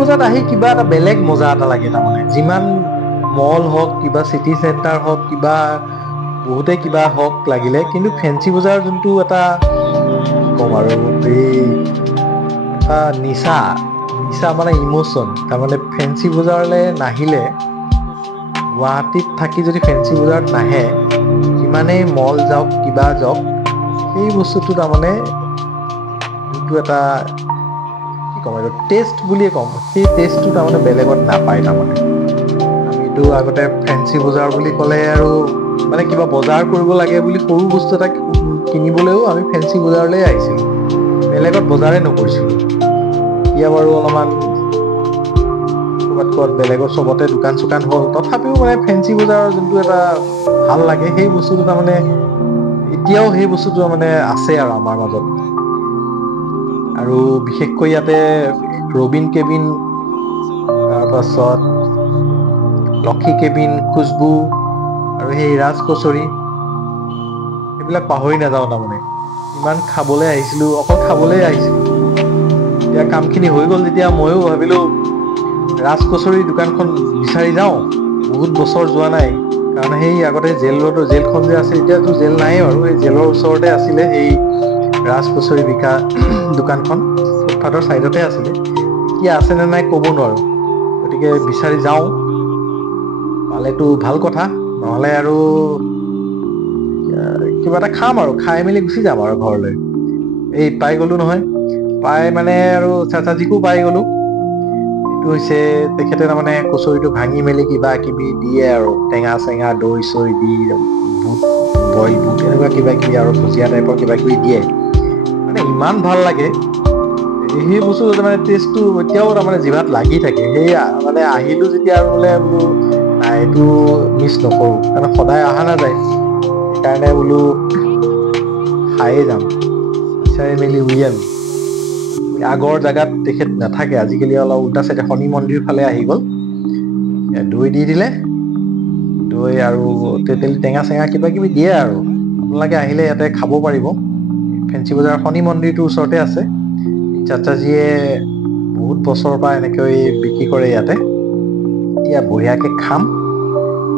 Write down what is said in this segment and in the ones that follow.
বজাৰত আহি কিবা এটা বেলেগ মজা এটা লাগে তাৰমানে যিমান মল হওক কিবা চিটি চেণ্টাৰ হওক কিবা বহুতে কিবা হওক লাগিলে কিন্তু ফেঞ্চি বজাৰ যোনটো এটা কি ক'ম আৰু এটা নিচা মানে ইমোচন তাৰমানে ফেঞ্চি বজাৰলৈ নাহিলে গুৱাহাটীত থাকি যদি ফেঞ্চি বজাৰত নাহে যিমানেই মল যাওক কিবা যাওক সেই বস্তুটো তাৰমানে যোনটো এটা কি ক'ম এইটো টেষ্ট বুলিয়ে ক'ম সেই টেষ্টটো তাৰমানে বেলেগত নাপায় তাৰমানে আমিতো আগতে ফেঞ্চি বজাৰ বুলি ক'লে আৰু মানে কিবা বজাৰ কৰিব লাগে বুলি সৰু বস্তু এটা কিনিবলৈও আমি ফেঞ্চি বজাৰলৈ আহিছিলো বেলেগত বজাৰে নকৰিছিলো এতিয়া বাৰু অলপমান ক'ৰবাত বেলেগৰ চবতে দোকান চোকান হ'ল তথাপিও মানে ফেঞ্চি বজাৰৰ যোনটো এটা ভাল লাগে সেই বস্তুটো তাৰমানে এতিয়াও সেই বস্তুটো মানে আছে আৰু আমাৰ মাজত আৰু বিশেষকৈ ইয়াতে ৰবিন কেবিন তাৰপাছত লক্ষী কেবিন খুচবু আৰু সেই ৰাজ কচৰি সেইবিলাক পাহৰি নাযাওঁ তাৰমানে ইমান খাবলৈ আহিছিলো অকল খাবলৈ আহিছিলো এতিয়া কামখিনি হৈ গ'ল যেতিয়া ময়ো ভাবিলো ৰাজ কচৰি দোকানখন বিচাৰি যাওঁ বহুত বছৰ যোৱা নাই কাৰণ সেই আগতে জেলখন যে আছিল এতিয়াতো জেল নাই বাৰু এই জেলৰ ওচৰতে আছিলে সেই ৰাজ কচৰি বিকা দোকানখন ফুটপাথৰ চাইডতে আছিলে এতিয়া আছে নে নাই ক'ব নোৱাৰো গতিকে বিচাৰি যাওঁ পালেতো ভাল কথা নহ'লে আৰু কিবা এটা খাম আৰু খাই মেলি গুচি যাম আৰু ঘৰলৈ এই পাই গলো নহয় পাই মানে আৰু চাচাজিকো পাই গলো এইটো হৈছে তেখেতে তাৰমানে কচৰিটো ভাঙি মেলি কিবা কিবি দিয়ে আৰু টেঙা চেঙা দৈ চৈ দি বুট বইল বুট এনেকুৱা কিবা কিবি আৰু ভুজিয়া টাইপৰ কিবা কিবি দিয়ে মানে ইমান ভাল লাগে সেই বস্তু মানে টেষ্টটো এতিয়াও তাৰমানে জিভাত লাগি থাকে সেই মানে আহিলো যেতিয়া আৰু বোলে বোলো নাই এইটো মিছ নকৰো কাৰণ সদায় অহা নাযায় সেইকাৰণে বোলো খায়ে যাম বিচাৰি মেলি উলিয়াম আগৰ জেগাত তেখেত নাথাকে আজিকালি অলপ উল্টা চাইডে শনি মন্দিৰ ফালে আহি গ'ল দৈ দি দিলে দৈ আৰু তেতেলী টেঙা চেঙা কিবা কিবি দিয়ে আৰু আপোনালোকে আহিলে ইয়াতে খাব পাৰিব ফেঞ্চি বজাৰ শনি মন্দিৰটোৰ ওচৰতে আছে চাচাজীয়ে বহুত বছৰৰ পৰা এনেকৈ বিক্ৰী কৰে ইয়াতে এতিয়া বঢ়িয়াকে খাম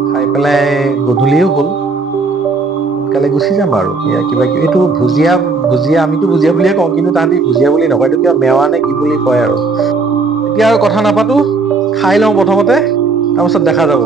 খাই পেলাই গধূলিও হ'ল সোনকালে গুচি যাম আৰু কিবা কিবি এইটো ভুজিয়া আমিতো ভুজিয়া বুলিয়ে কওঁ কিন্তু তাহাঁতি ভুজিয়া বুলি নকয় এইটো কিবা মেৱা নে কি বুলি কয় আৰু এতিয়া আৰু কথা নাপাতো খাই লওঁ প্ৰথমতে তাৰপাছত দেখা যাব